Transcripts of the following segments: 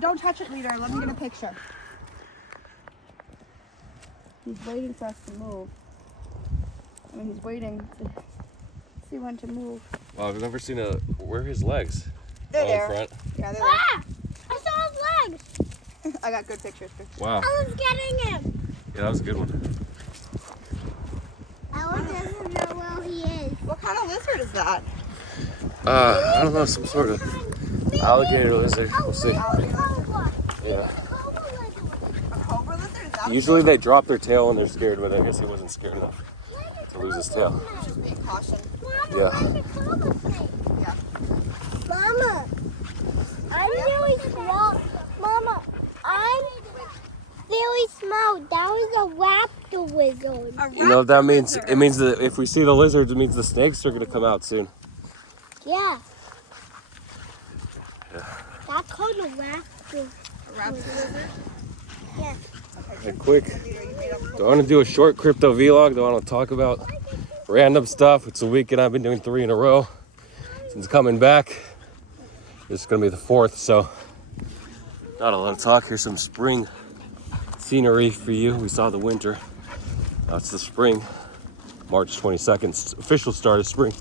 don't touch it, leader. Let me get a picture. He's waiting for us to move. I mean, he's waiting to see when to move. Wow, I've never seen where are his legs? They're there. In front? Yeah, they're there. Ah! I saw his legs. I got good pictures. Wow. I was getting him. Yeah, that was a good one. Ella doesn't know where he is. What kind of lizard is that? I don't know, some sort of alligator lizard. We'll see. Cobra. Yeah. A cobra lizard? Is that Usually they drop their tail when they're scared, but I guess he wasn't scared enough to lose his tail. just being caution? Yeah. Yeah. Mama, I'm really small. Mama, I'm really small. That was a raptor lizard. You know what that means? lizard. It means that if we see the lizards, it means the snakes are going to come out soon. Yeah. That's called a raptor. A raptor lizard? Yeah. Hey, quick. Do I want to do a short crypto vlog? Do I want to talk about random stuff? It's a weekend. I've been doing 3 in a row since coming back. This is going to be the 4th, so not a lot of talk. Here's some spring scenery for you. We saw the winter. Now it's the spring. March 22nd, official start of spring.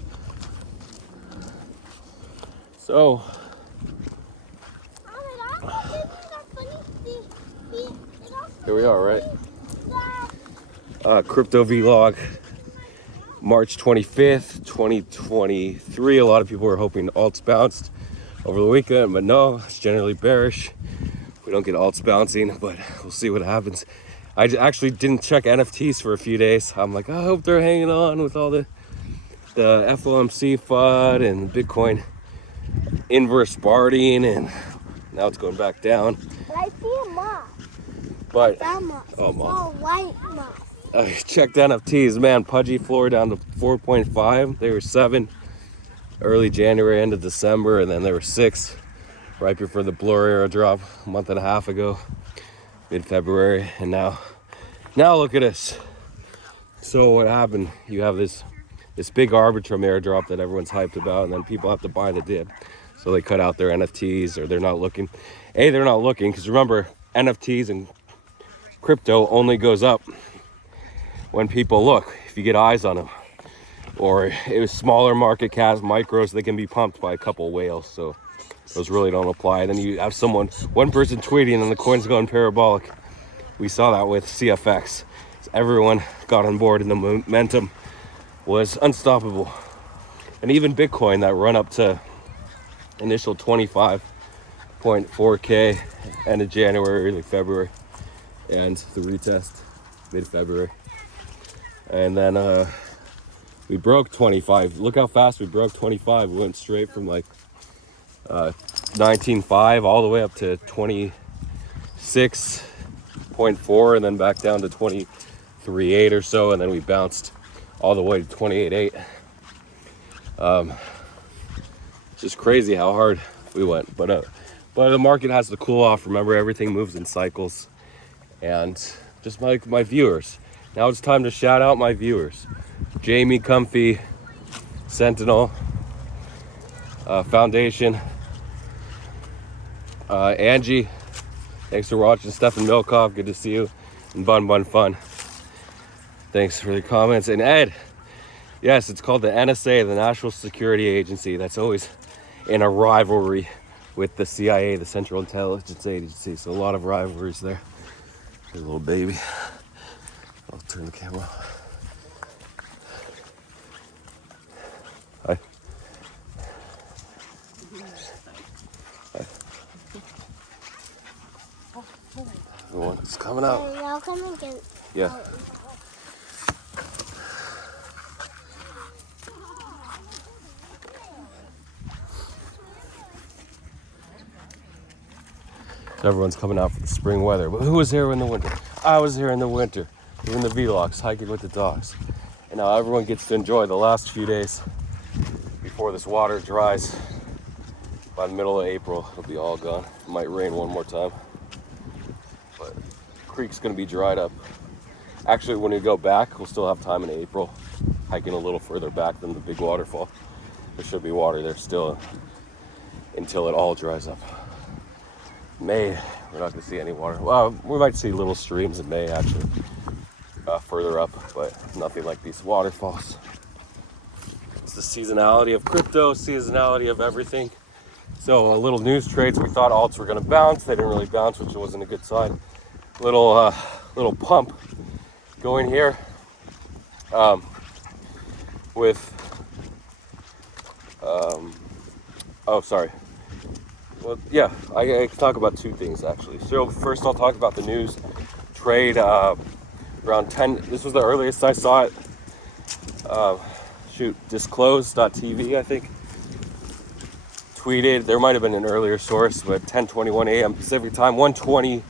So, here we are, right? Crypto vlog, March 25th, 2023. A lot of people were hoping alts bounced over the weekend, but no, it's generally bearish. We don't get alts bouncing, but we'll see what happens. I actually didn't check NFTs for a few days. I'm like, I hope they're hanging on with all the FOMC FUD and Bitcoin inverse partying, and now it's going back down. But I see a moth. But That moth. oh, It's moth. all white moth. I checked NFTs, man. Pudgy floor down to 4.5. They were 7 early January, end of December, and then they were 6 right before the Blur era drop a month and a half ago, mid-February, and now look at us. So what happened? You have this big Arbitrum airdrop that everyone's hyped about, and then people have to buy the dip. So they cut out their NFTs, or they're not looking. They're not looking, because remember, NFTs and crypto only goes up when people look, if you get eyes on them. Or it was smaller market caps, micros, they can be pumped by a couple whales, so those really don't apply. Then you have one person tweeting and the coin's going parabolic. We saw that with CFX. Everyone got on board and the momentum was unstoppable. And even Bitcoin, that run up to initial 25.4K end of January, early February, and the retest mid-February. And then we broke 25. Look how fast we broke 25. We went straight from like 19.5 all the way up to 26.4, and then back down to 23.8 or so, and then we bounced all the way to 28.8. Just crazy how hard we went, but the market has to cool off. Remember, everything moves in cycles. And just my viewers, now it's time to shout out my viewers: Jamie, Comfy, Sentinel, Foundation, Angie, thanks for watching. Stefan Milkov, good to see you. And Bun Fun, thanks for the comments. And Ed, yes, it's called the NSA, the National Security Agency. That's always in a rivalry with the CIA, the Central Intelligence Agency. So a lot of rivalries there. Here's a little baby. I'll turn the camera off. Hi. Hi. The one that's coming out. Y'all come and get. Yeah. Everyone's coming out for the spring weather. But who was here in the winter? I was here in the winter, doing the vlogs, hiking with the dogs. And now everyone gets to enjoy the last few days before this water dries. By the middle of April, it'll be all gone. It might rain one more time. But the creek's gonna be dried up. Actually, when we go back, we'll still have time in April, hiking a little further back than the big waterfall. There should be water there still until it all dries up. May, we're not going to see any water. Well, we might see little streams in May, actually, further up, but nothing like these waterfalls. It's the seasonality of crypto, seasonality of everything. So a little news trades. We thought alts were going to bounce. They didn't really bounce, which wasn't a good sign. Little pump going here with oh, sorry. Well, yeah, I can talk about two things actually. So first, I'll talk about the news trade. Around 10. This was the earliest I saw it. Disclose.tv, I think, tweeted. There might have been an earlier source, but 10:21 a.m. Pacific time, 1:21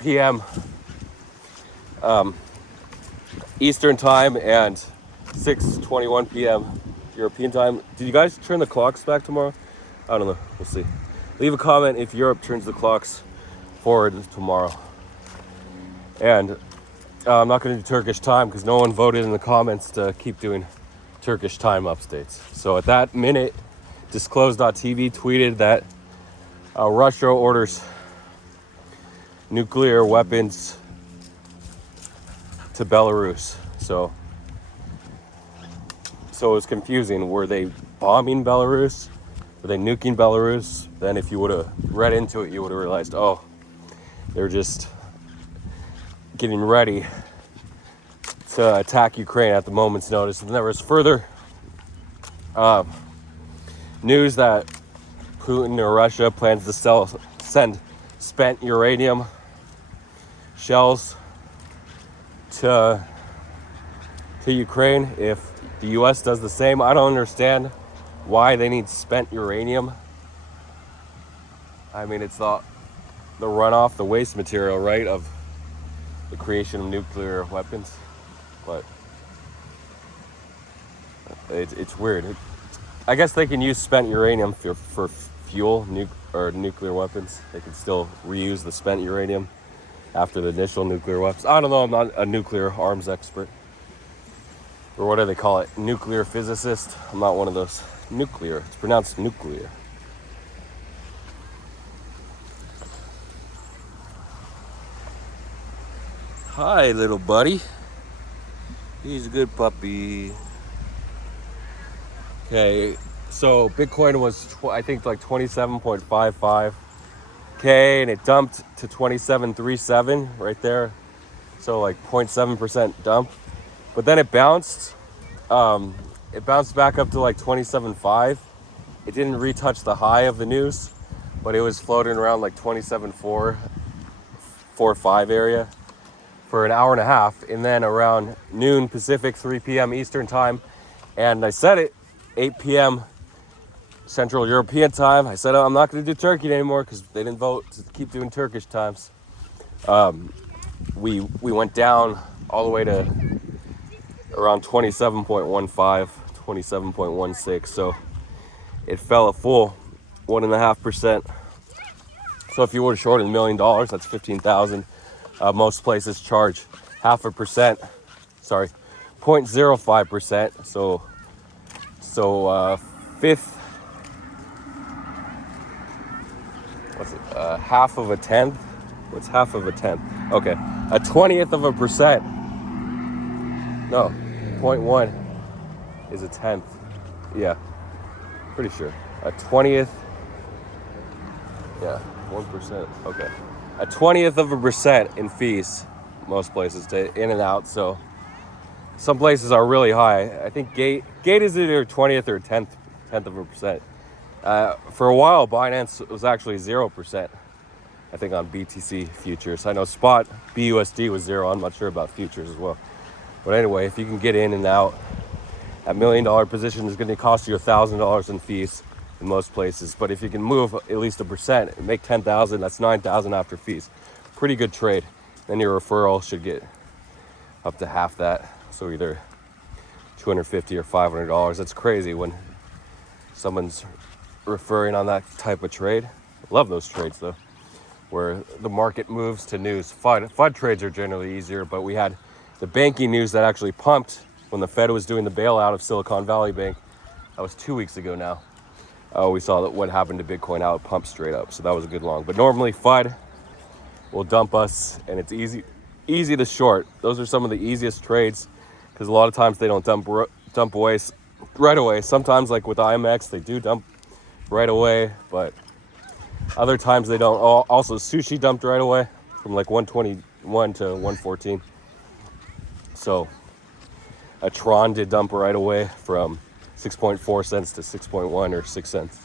p.m. Eastern time, and 6:21 p.m. European time. Did you guys turn the clocks back tomorrow? I don't know. We'll see. Leave a comment if Europe turns the clocks forward tomorrow. And I'm not going to do Turkish time because no one voted in the comments to keep doing Turkish time updates. So at that minute, Disclose.tv tweeted that Russia orders nuclear weapons to Belarus. So it was confusing. Were they bombing Belarus? Were they nuking Belarus? Then if you would have read into it, you would have realized, oh, they're just getting ready to attack Ukraine at the moment's notice. And there was further news that Putin or Russia plans to send spent uranium shells to Ukraine if the US does the same. I don't understand why they need spent uranium. I mean, it's the runoff, the waste material, right, of the creation of nuclear weapons. But it's weird. I guess they can use spent uranium for fuel, nuclear weapons. They can still reuse the spent uranium after the initial nuclear weapons. I don't know, I'm not a nuclear arms expert. Or what do they call it? Nuclear physicist? I'm not one of those. Nuclear. It's pronounced nuclear. Hi, little buddy. He's a good puppy. Okay, so Bitcoin was, I think, like 27.55K, and it dumped to 27.37 right there. So like 0.7% dump. But then it bounced. It bounced back up to like 27.5. It didn't retouch the high of the news, but it was floating around like 27.4, 4.5 area for an hour and a half. And then around noon Pacific, 3 p.m. Eastern time, and I said it, 8 p.m. Central European time, I said, I'm not going to do Turkey anymore because they didn't vote to keep doing Turkish times. We went down all the way to around 27.15, 27.16. So it fell a full 1.5%. So if you were to short $1 million, that's 15,000. Most places charge 0.5%. Sorry, 0.05%. So fifth. What's it? Half of a tenth. What's half of a tenth? Okay, a 20th of a percent. No, 0.1 is a tenth. Yeah, pretty sure. A 20th. Yeah, 1%. Okay, a 20th of a percent in fees. Most places to in and out. So some places are really high. I think Gate is either 20th or 10th of a percent. For a while, Binance was actually 0%. I think on BTC futures. I know spot BUSD was 0. I'm not sure about futures as well. But anyway, if you can get in and out, that $1 million position is going to cost you $1,000 in fees in most places. But if you can move at least 1% and make 10,000, that's 9,000 after fees. Pretty good trade. Then your referral should get up to half that. So either $250 or $500. That's crazy when someone's referring on that type of trade. Love those trades though, where the market moves to news. FUD trades are generally easier, but we had the banking news that actually pumped when the Fed was doing the bailout of Silicon Valley Bank. That was 2 weeks ago now. we saw that what happened to Bitcoin, how it pumped straight up. So that was a good long. But normally FUD will dump us, and it's easy to short. Those are some of the easiest trades because a lot of times they don't dump away right away. Sometimes, like with IMX, they do dump right away, but other times they don't. Also, Sushi dumped right away from like 121 to 114. So a Tron did dump right away from 6.4 cents to 6.1 or 6 cents.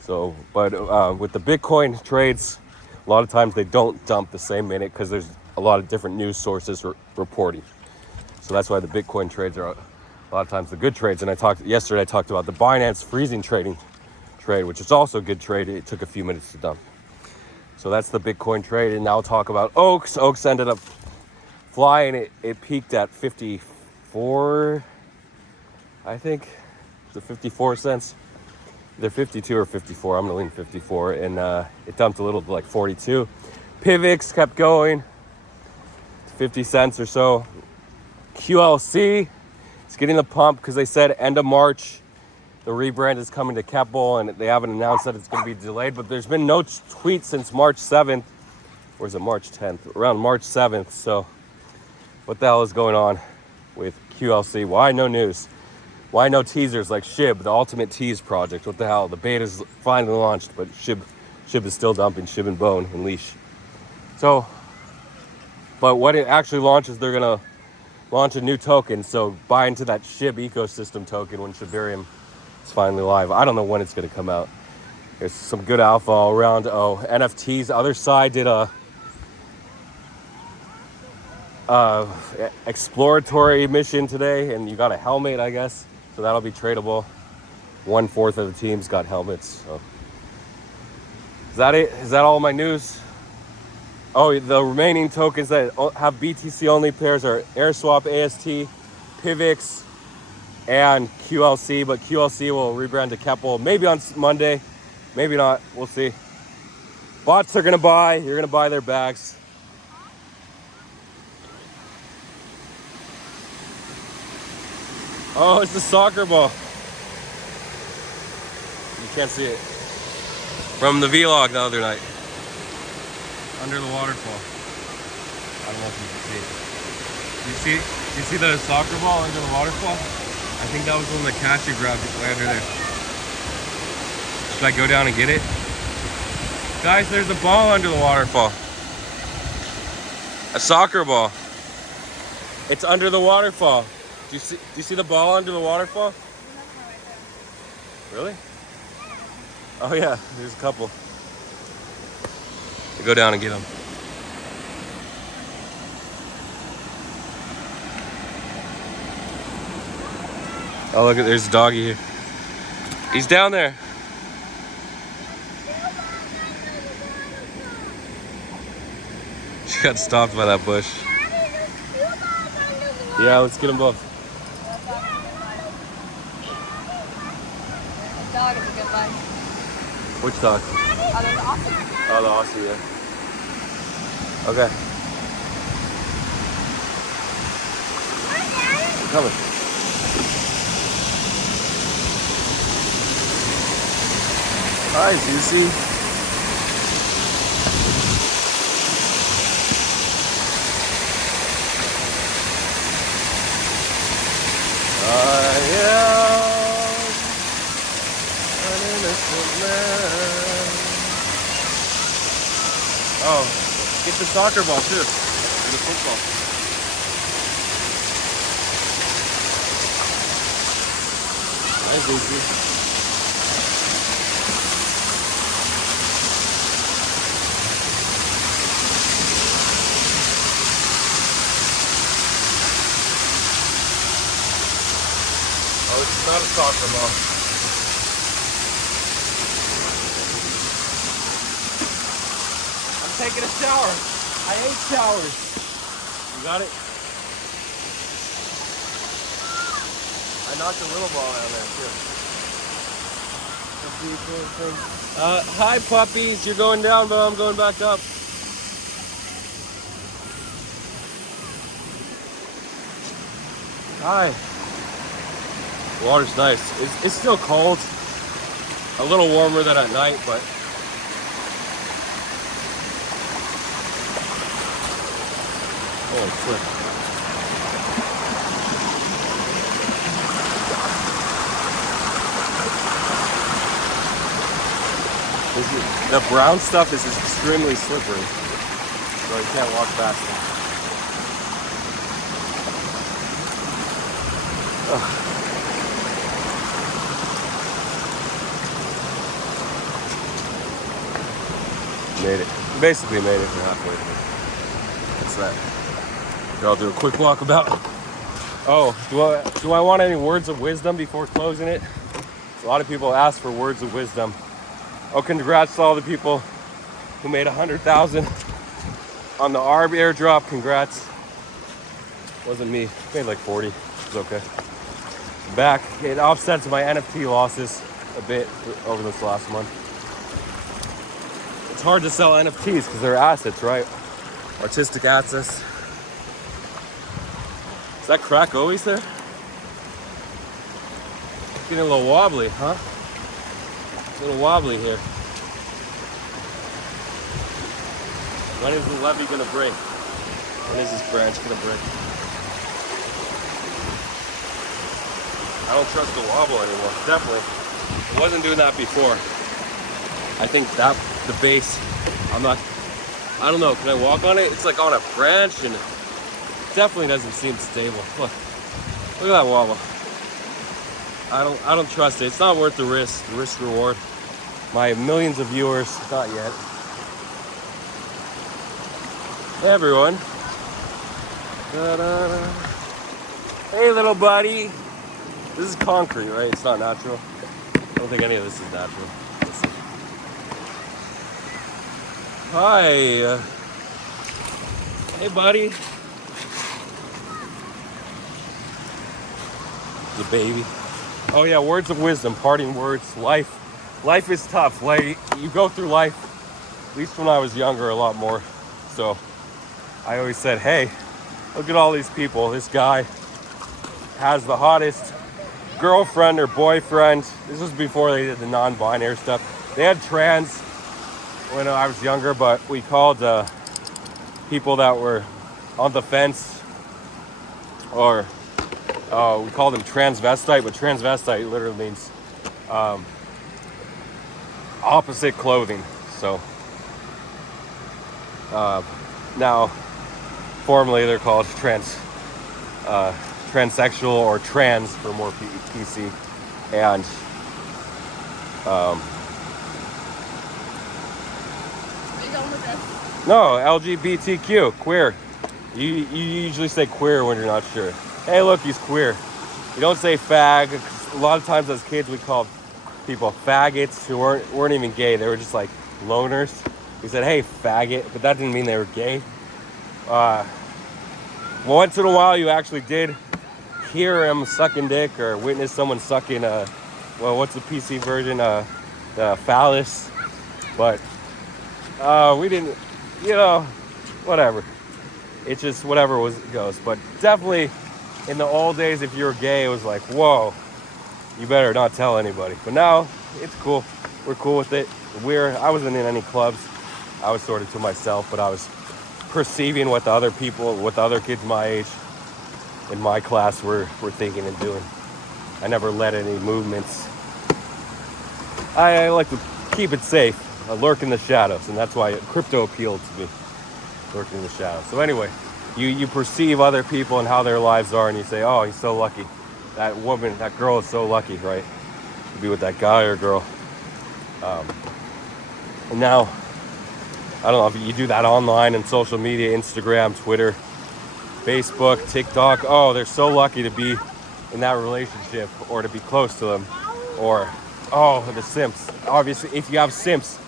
So, but with the Bitcoin trades, a lot of times they don't dump the same minute because there's a lot of different news sources reporting. So that's why the Bitcoin trades are a lot of times the good trades. And yesterday I talked about the Binance freezing trading trade, which is also a good trade. It took a few minutes to dump. So that's the Bitcoin trade. And now I'll talk about Oaks. Oaks ended up flying. It peaked at 54, I think. The 54 cents. Either 52 or 54. I'm gonna lean 54. And it dumped a little to like 42. Pivx kept going. 50 cents or so. QLC is getting the pump because they said end of March the rebrand is coming to Keppel, and they haven't announced that it's going to be delayed, but there's been no tweet since March 7th, or is it March 10th? Around March 7th. So what the hell is going on with QLC? Why no news? Why no teasers like SHIB, the Ultimate Tease project? What the hell? The beta's finally launched, but SHIB is still dumping SHIB and Bone and Leash. So, but when it actually launches, they're going to launch a new token. So buy into that SHIB ecosystem token when Shibarium is finally live. I don't know when it's going to come out. There's some good alpha all around. Oh, NFTs. The other side did a exploratory mission today, and you got a helmet, I guess. So that'll be tradable. 1/4 of the teams got helmets. So is that it? Is that all my news? Oh, the remaining tokens that have BTC only pairs are AirSwap, AST, Pivx, and QLC. But QLC will rebrand to Keppel maybe on Monday, maybe not. We'll see. Bots are gonna buy. You're gonna buy their bags. Oh, it's the soccer ball. You can't see it. From the vlog the other night. Under the waterfall. I don't know if you can see it. Do you see the soccer ball under the waterfall? I think that was when the cashew grabbed it way under there. Should I go down and get it? Guys, there's a ball under the waterfall. A soccer ball. It's under the waterfall. Do you see the ball under the waterfall? Really? Oh yeah, there's a couple. Go down and get them. Oh look, there's a doggy here. He's down there. She got stopped by that bush. Yeah, let's get them both. Dog is a good one. Which dog? Oh, there's Austin. Oh, the Aussie, yeah. Okay. I'm coming. Hi, Zuzi. I am an innocent man. Oh, get the soccer ball too, and the football. Nice, Zuzi. Oh, it's not a soccer ball. I'm taking a shower. I hate showers. You got it? I knocked a little ball down there too. Hi puppies. You're going down, but I'm going back up. Hi. Water's nice. It's still cold. A little warmer than at night, but holy flip. The brown stuff is extremely slippery, so you can't walk fast. Made it. Basically made it for halfway. What's that? Here, I'll do a quick walkabout. Oh, do I want any words of wisdom before closing it? A lot of people ask for words of wisdom. Oh, congrats to all the people who made 100,000 on the ARB airdrop. Congrats. Wasn't me. Made like 40. It's okay. Back. It offsets my NFT losses a bit over this last month. It's hard to sell NFTs because they're assets, right? Artistic assets. Is that crack always there? It's getting a little wobbly, huh? A little wobbly here. When is the levee gonna break? When is this branch gonna break? I don't trust the wobble anymore. Definitely. It wasn't doing that before. I think that the base, I don't know, can I walk on it? It's like on a branch and it definitely doesn't seem stable. Look at that wobble. I don't trust it. It's not worth the risk reward. My millions of viewers, not yet. Hey everyone. Da-da-da. Hey little buddy. This is concrete, right? It's not natural. I don't think any of this is natural. Hi. Hey buddy. The baby. Oh yeah, words of wisdom, parting words. Life is tough. Like, you go through life, at least when I was younger, a lot more. So I always said, hey, look at all these people. This guy has the hottest girlfriend or boyfriend. This was before they did the non-binary stuff. They had trans when I was younger, but we called people that were on the fence, or we called them transvestite, but transvestite literally means opposite clothing. So now formerly they're called transsexual or trans for more PC, and no, LGBTQ, queer. You usually say queer when you're not sure. Hey, look, he's queer. You don't say fag. A lot of times as kids we called people faggots who weren't even gay. They were just like loners. We said, hey, faggot, but that didn't mean they were gay. Once in a while you actually did hear him sucking dick or witness someone sucking what's the PC version? The phallus. But we didn't, whatever. It's just whatever goes. But definitely in the old days, if you were gay, it was like, whoa, you better not tell anybody. But now it's cool. We're cool with it. I wasn't in any clubs. I was sort of to myself, but I was perceiving what the other people, what the other kids my age in my class were thinking and doing. I never led any movements. I like to keep it safe. I lurk in the shadows, and that's why crypto appealed to me. Lurking in the shadows. So anyway, you perceive other people and how their lives are, and you say, oh, he's so lucky. That woman, that girl is so lucky, right? To be with that guy or girl. And now, I don't know if you do that online and social media, Instagram, Twitter, Facebook, TikTok. Oh, they're so lucky to be in that relationship or to be close to them. Or, oh, the simps. Obviously, if you have simps,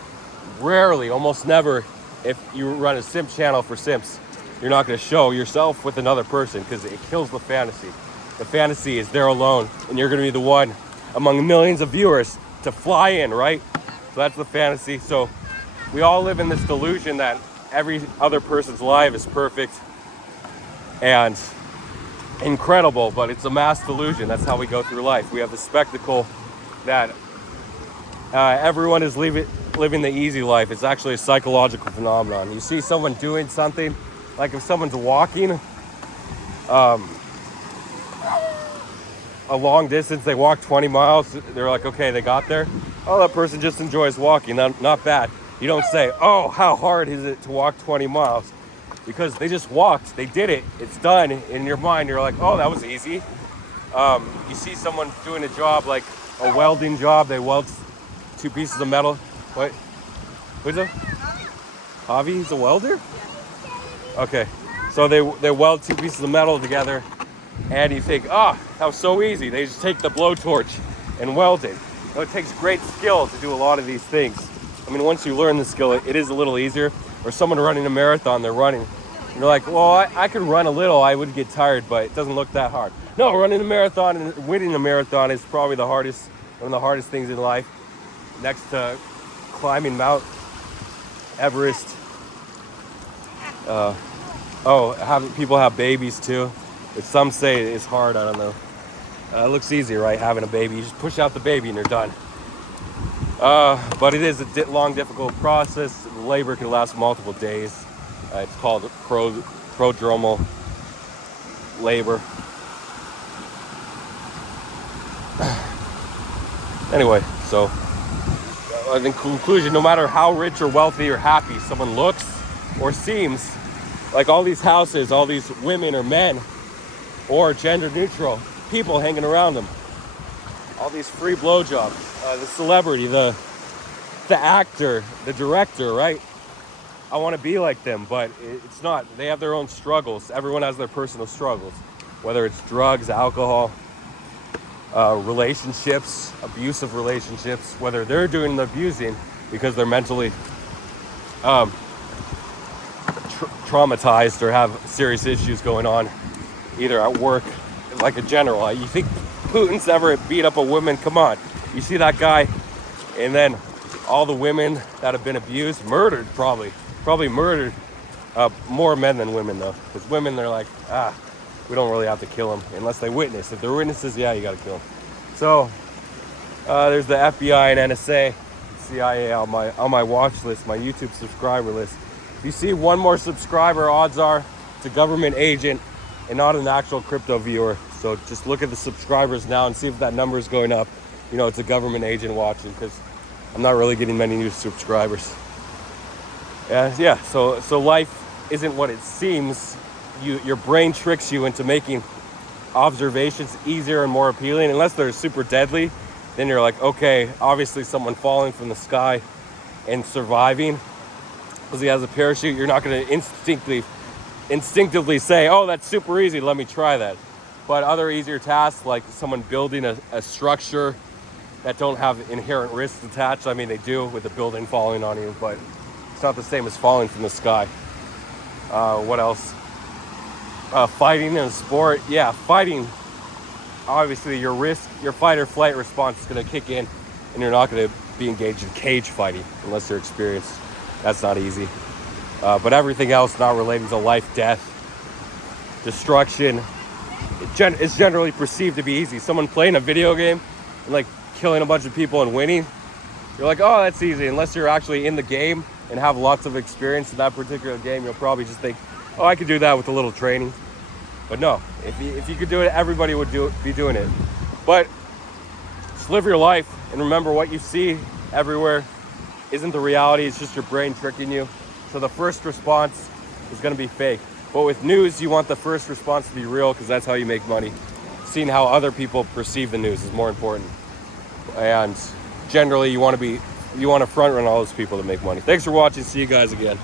rarely, almost never, if you run a simp channel for simps, you're not going to show yourself with another person because it kills the fantasy. The fantasy is they're alone and you're going to be the one among millions of viewers to fly in, right? So that's the fantasy. So we all live in this delusion that every other person's life is perfect and incredible, but it's a mass delusion. That's how we go through life. We have the spectacle that everyone is living the easy life. It's actually a psychological phenomenon. You see someone doing something, like if someone's walking a long distance, they walk 20 miles, they're like, okay, they got there. Oh, that person just enjoys walking, not bad. You don't say, oh, how hard is it to walk 20 miles? Because they just walked, they did it, it's done. In your mind, you're like, oh, that was easy. You see someone doing a job, like a welding job, they weld 2 pieces of metal. What? Who's that? Javi, he's a welder? Okay, so they weld 2 pieces of metal together, and you think, that was so easy. They just take the blowtorch and weld it. Now, it takes great skill to do a lot of these things. I mean, once you learn the skill, it is a little easier. Or someone running a marathon, they're running. And you're like, well, I could run a little, I would get tired, but it doesn't look that hard. No, running a marathon and winning a marathon is probably one of the hardest things in life, next to climbing Mount Everest. Having people have babies too. If some say it's hard, I don't know. It looks easy, right? Having a baby, you just push out the baby and you're done. But it is a long, difficult process. Labor can last multiple days. It's called prodromal labor. Anyway, so in conclusion, no matter how rich or wealthy or happy someone looks or seems, like all these houses, all these women or men, or gender neutral people hanging around them, all these free blowjobs, the celebrity, the actor, the director, right? I want to be like them, but it's not. They have their own struggles. Everyone has their personal struggles, whether it's drugs, alcohol, relationships, abusive relationships, whether they're doing the abusing because they're mentally traumatized or have serious issues going on, either at work, like a general. You think Putin's ever beat up a woman? Come on. You see that guy, and then all the women that have been abused, murdered, probably murdered, more men than women though, because women, they're like, we don't really have to kill them unless they witness. If they're witnesses, yeah, you got to kill them. So there's the FBI and NSA, CIA on my watch list, my YouTube subscriber list. If you see one more subscriber, odds are it's a government agent and not an actual crypto viewer. So just look at the subscribers now and see if that number is going up. You know, it's a government agent watching, because I'm not really getting many new subscribers. Yeah. So life isn't what it seems. Your brain tricks you into making observations easier and more appealing. Unless they're super deadly, then you're like, okay, obviously someone falling from the sky and surviving because he has a parachute. You're not going to instinctively say, oh, that's super easy, let me try that. But other easier tasks, like someone building a structure that don't have inherent risks attached. I mean, they do with the building falling on you, but it's not the same as falling from the sky. What else? Fighting in a sport. Yeah, fighting. Obviously, your fight or flight response is going to kick in, and you're not going to be engaged in cage fighting unless you're experienced. That's not easy. But everything else not relating to life, death, destruction, it's generally perceived to be easy. Someone playing a video game and like killing a bunch of people and winning, you're like, oh, that's easy. Unless you're actually in the game and have lots of experience in that particular game, you'll probably just think, oh, I could do that with a little training. But no, if you could do it, everybody would be doing it. But just live your life and remember, what you see everywhere isn't the reality. It's just your brain tricking you. So the first response is going to be fake. But with news, you want the first response to be real, because that's how you make money. Seeing how other people perceive the news is more important. And generally, you want to front run all those people to make money. Thanks for watching. See you guys again.